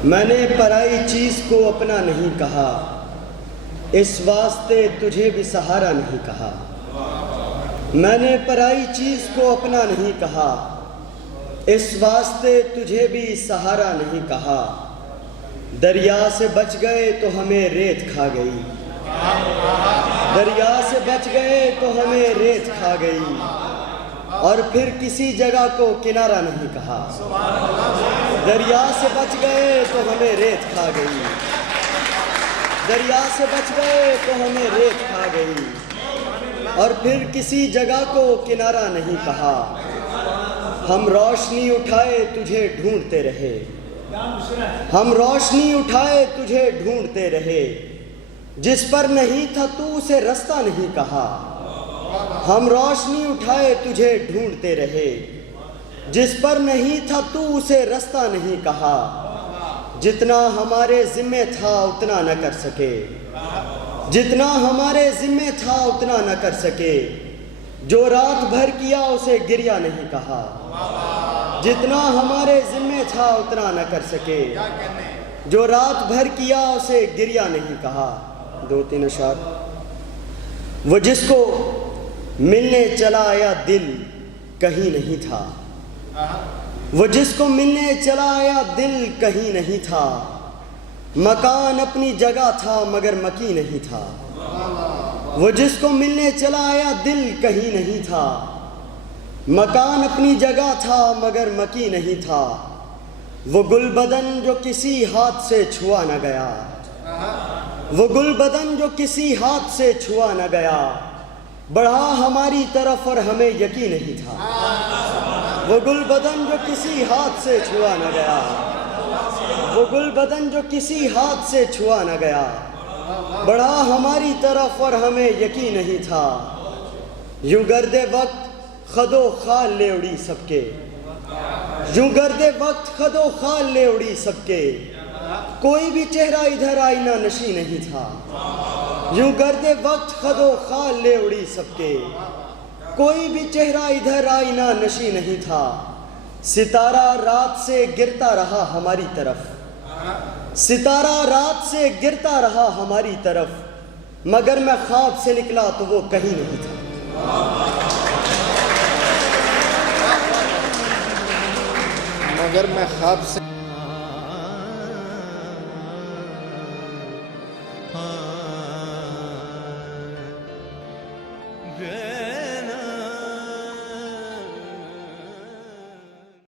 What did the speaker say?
मैंने पराई चीज़ को अपना नहीं कहा, इस वास्ते तुझे भी सहारा नहीं कहा। मैंने पराई चीज़ को अपना नहीं कहा, इस वास्ते तुझे भी सहारा नहीं कहा। दरिया से बच गए तो हमें रेत खा गई, दरिया से बच गए तो हमें रेत खा गई, और फिर किसी जगह को किनारा नहीं कहा। दरिया से बच गए तो हमें रेत खा गई, दरिया से बच गए तो हमें रेत खा गई, और फिर किसी जगह को किनारा नहीं कहा। हम रोशनी उठाए तुझे ढूंढते रहे, हम रोशनी उठाए तुझे ढूंढते रहे, जिस पर नहीं था तू उसे रास्ता नहीं कहा। हम रोशनी उठाए तुझे ढूंढते रहे, जिस पर नहीं था तू उसे रास्ता नहीं कहा। जितना हमारे जिम्मे था उतना न कर सके, जितना हमारे जिम्मे था उतना न कर सके। जो रात भर किया उसे गिरिया नहीं कहा, जितना हमारे जिम्मे था उतना न कर सके। जो रात भर किया उसे गिरिया नहीं कहा। 2-3 अशार। वो जिसको मिलने चला आया दिल कहीं नहीं था, वो जिसको मिलने चला आया दिल कहीं नहीं था। मकान अपनी जगह था मगर मकी नहीं था, वो जिसको मिलने चला आया दिल कहीं नहीं था। मकान अपनी जगह था मगर मकी नहीं था। वो गुलबदन जो किसी हाथ से छुआ न गया, वो गुलबदन जो किसी हाथ से छुआ न गया। बढ़ा हमारी तरफ और हमें यकीन नहीं था। वो गुलबदन जो किसी हाथ से छुआ न गया, वो गुलबदन जो किसी हाथ से छुआ न गया। बढ़ा हमारी तरफ और हमें यकीन नहीं था। यूं गर्दे वक्त खदो खाल ले उड़ी सबके, यूं गर्दे वक्त खदो खाल ले उड़ी सबके। कोई भी चेहरा इधर आईना नशी नहीं था। यूं गर्दे वक्त खदो खाल ले उड़ी सबके, कोई भी चेहरा इधर आईना नशी नहीं था। सितारा रात से गिरता रहा हमारी तरफ, सितारा रात से गिरता रहा हमारी तरफ, मगर मैं ख्वाब से निकला तो वो कहीं नहीं था। मगर मैं ख्वाब से